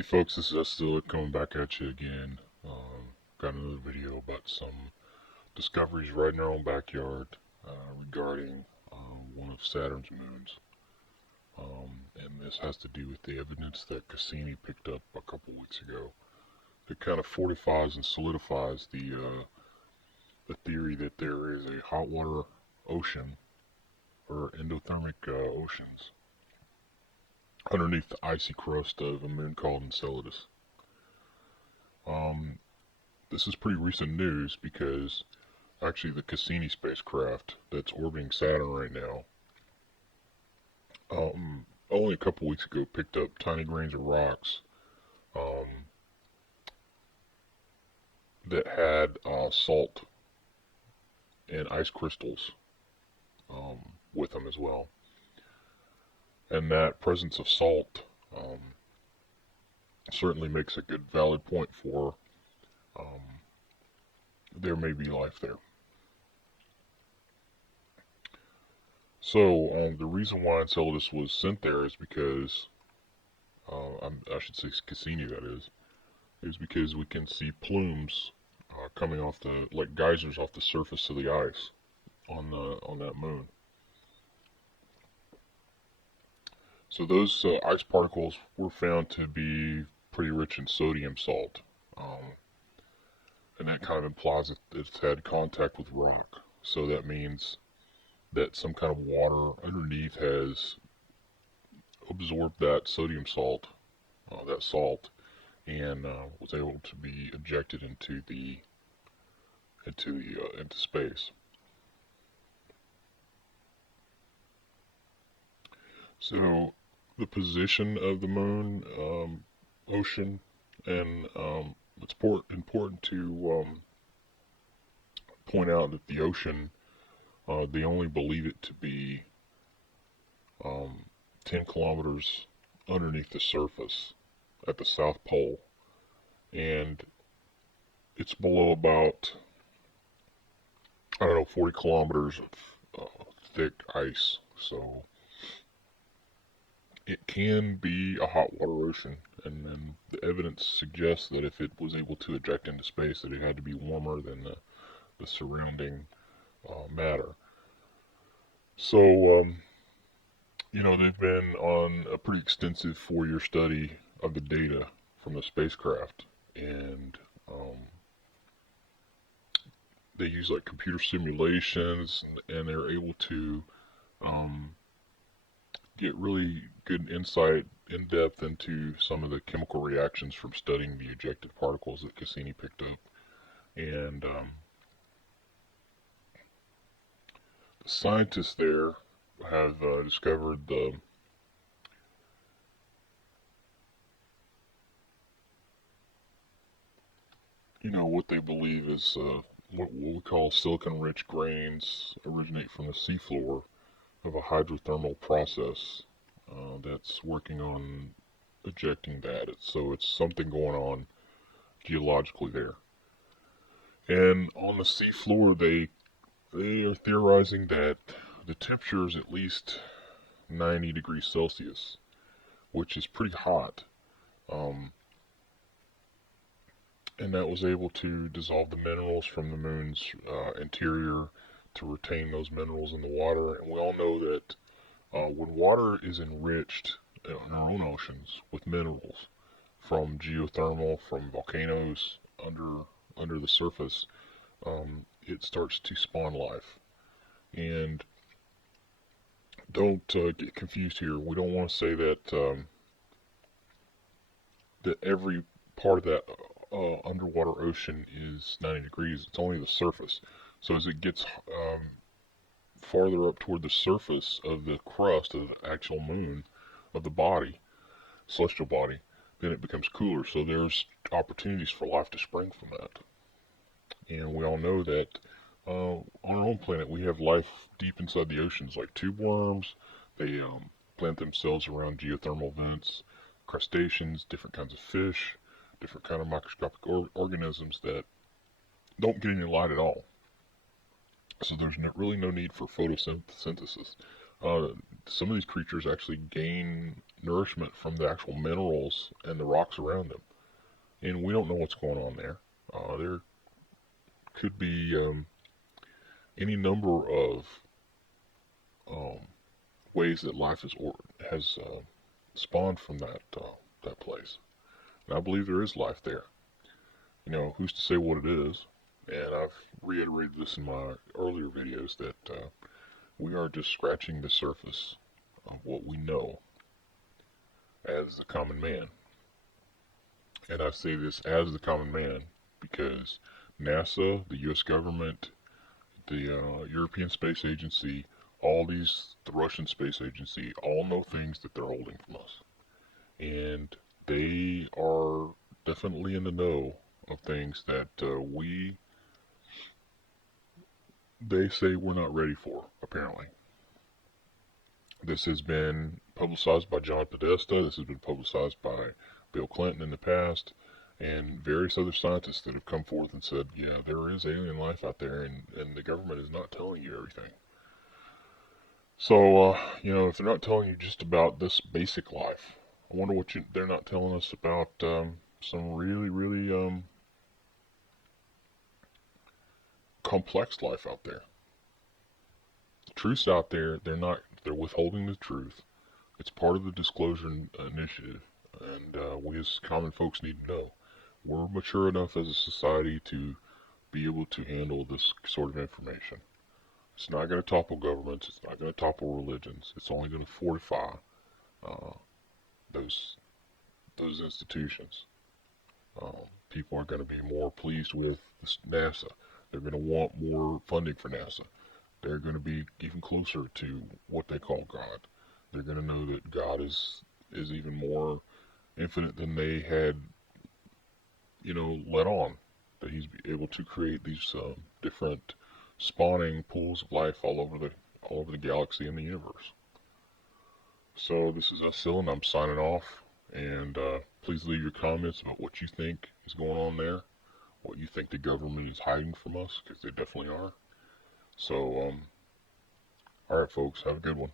Hey folks, this is Estella coming back at you again. Got another video about some discoveries right in our own backyard regarding one of Saturn's moons. And this has to do with the evidence that Cassini picked up a couple weeks ago. It kind of fortifies and solidifies the theory that there is a hot water ocean or endothermic oceans underneath the icy crust of a moon called Enceladus. This is pretty recent news because actually the Cassini spacecraft that's orbiting Saturn right now, only a couple weeks ago picked up tiny grains of rocks um, that had salt and ice crystals with them as well. And that presence of salt certainly makes a good valid point for there may be life there. So the reason why Enceladus was sent there is because, I should say Cassini that is because we can see plumes coming off like geysers off the surface of the ice on that moon. So those ice particles were found to be pretty rich in sodium salt, and that kind of implies that it's had contact with rock. So that means that some kind of water underneath has absorbed that sodium salt, and was able to be ejected into space. So the position of the moon, ocean, and it's important to point out that the ocean, they only believe it to be 10 kilometers underneath the surface at the South Pole, and it's below about, 40 kilometers of thick ice. So it can be a hot water ocean, and then the evidence suggests that if it was able to eject into space, that it had to be warmer than the surrounding matter. So, they've been on a pretty extensive 4-year study of the data from the spacecraft, and they use like computer simulations, and they're able to get really good insight in depth into some of the chemical reactions from studying the ejected particles that Cassini picked up. And the scientists there have discovered what they believe is what we call silicon-rich grains originate from the seafloor of a hydrothermal process that's working on ejecting that. So it's something going on geologically there. And on the seafloor, they are theorizing that the temperature is at least 90 degrees Celsius, which is pretty hot. And that was able to dissolve the minerals from the moon's interior to retain those minerals in the water. And we all know that when water is enriched in our own oceans with minerals from geothermal, from volcanoes under the surface, it starts to spawn life. And don't get confused here. We don't want to say that that every part of that underwater ocean is 90 degrees. It's only the surface. So as it gets farther up toward the surface of the crust of the actual moon, of the body, celestial body, then it becomes cooler. So there's opportunities for life to spring from that. And we all know that on our own planet we have life deep inside the oceans, like tube worms. They plant themselves around geothermal vents, crustaceans, different kinds of fish, different kind of microscopic organisms that don't get any light at all. So there's really no need for photosynthesis. Uh, some of these creatures actually gain nourishment from the actual minerals and the rocks around them, and we don't know what's going on there. There could be any number of um, ways that life has spawned from that place. And I believe there is life there. You know, who's to say what it is? And I've reiterated this in my earlier videos that we are just scratching the surface of what we know as the common man. And I say this as the common man because NASA, the U.S. government, the European Space Agency, the Russian Space Agency, all know things that they're holding from us. And they are definitely in the know of things that they say we're not ready for, apparently. This has been publicized by John Podesta. This has been publicized by Bill Clinton in the past, and various other scientists that have come forth and said, yeah, there is alien life out there, and the government is not telling you everything. So, if they're not telling you just about this basic life, I wonder what they're not telling us about some really, really complex life out there. The truth's out there. They're withholding the truth. It's part of the disclosure initiative, and we as common folks need to know. We're mature enough as a society to be able to handle this sort of information. It's not going to topple governments. It's not going to topple religions. It's only going to fortify uh, those those institutions. People are going to be more pleased with NASA. They're going to want more funding for NASA. They're going to be even closer to what they call God. They're going to know that God is even more infinite than they had, let on. That He's able to create these different spawning pools of life all over the galaxy and the universe. So this is Usil, and I'm signing off. And please leave your comments about what you think is going on there, what you think the government is hiding from us, because they definitely are. So, all right, folks, have a good one.